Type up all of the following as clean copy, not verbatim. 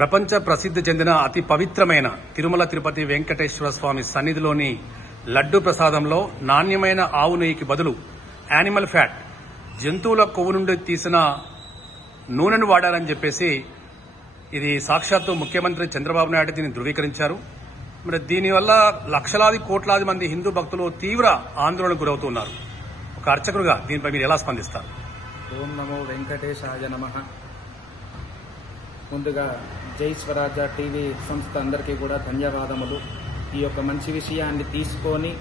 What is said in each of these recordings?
ప్రపంచ ప్రసిద్ధి చెందిన అతి పవిత్రమైన తిరుమల తిరుపతి వెంకటేశ్వర స్వామి సన్నిధిలోని లడ్డు ప్రసాదంలో నాణ్యమైన ఆవు నెయ్యికి బదులు యానిమల్ ఫ్యాట్ జంతువుల కొవ్వు నుండి తీసిన నూనెను వాడారని చెప్పేసి ఇది సాక్షాత్తు ముఖ్యమంత్రి చంద్రబాబు నాయుడు దీన్ని ధృవీకరించారు. మరి దీనివల్ల లక్షలాది కోట్లాది మంది హిందూ భక్తులు తీవ్ర ఆందోళనకు గురవుతున్నారు. ఒక అర్చకుడుగా దీనిపై మీరు ఎలా స్పందిస్తారు? ఓం నమో వెంకటేశాయ నమః. ముందుగా జై స్వరాజ్య టీవీ సంస్థ అందరికీ కూడా ధన్యవాదములు. ఈ యొక్క మంచి విషయాన్ని తీసుకొని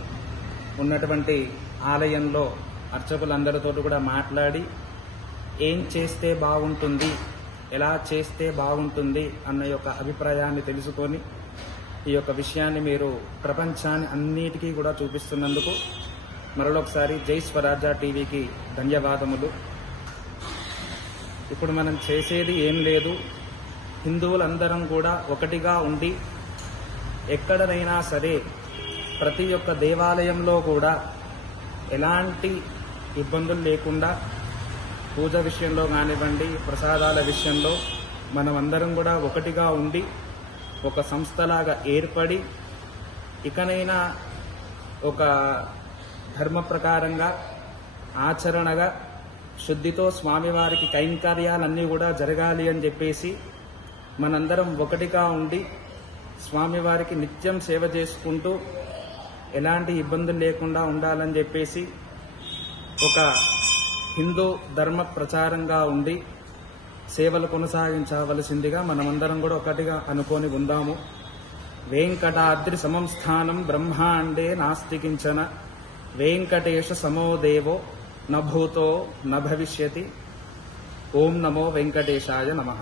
ఉన్నటువంటి ఆలయంలో అర్చకులందరితో కూడా మాట్లాడి ఏం చేస్తే బాగుంటుంది, ఎలా చేస్తే బాగుంటుంది అన్న యొక్క అభిప్రాయాన్ని తెలుసుకొని ఈ యొక్క విషయాన్ని మీరు ప్రపంచాన్ని అన్నిటికీ కూడా చూపిస్తున్నందుకు మరొకసారి జై స్వరాజ్య టీవీకి ధన్యవాదములు. ఇప్పుడు మనం చేసేది ఏం లేదు, హిందువులందరం కూడా ఒకటిగా ఉండి ఎక్కడనైనా సరే ప్రతి ఒక్క దేవాలయంలో కూడా ఎలాంటి ఇబ్బందులు లేకుండా పూజ విషయంలో కానివ్వండి, ప్రసాదాల విషయంలో మనమందరం కూడా ఒకటిగా ఉండి ఒక సంస్థలాగా ఏర్పడి ఇకనైనా ఒక ధర్మ ప్రకారంగా ఆచరణగా శుద్ధితో స్వామివారికి కైంకర్యాలన్నీ కూడా జరగాలి అని చెప్పేసి మనందరం ఒకటిగా ఉండి స్వామివారికి నిత్యం సేవ చేసుకుంటూ ఎలాంటి ఇబ్బందులు లేకుండా ఉండాలని చెప్పేసి ఒక హిందూ ధర్మ ప్రచారంగా ఉండి సేవలు కొనసాగించవలసిందిగా మనమందరం కూడా ఒకటిగా అనుకొని ఉందాము. వెంకటాద్రి సమం స్థానం బ్రహ్మాండే నాస్తి కించన వెంకటేశ సమో దేవో న భూతో న భవిష్యతి. ఓం నమో వెంకటేశాయ నమః.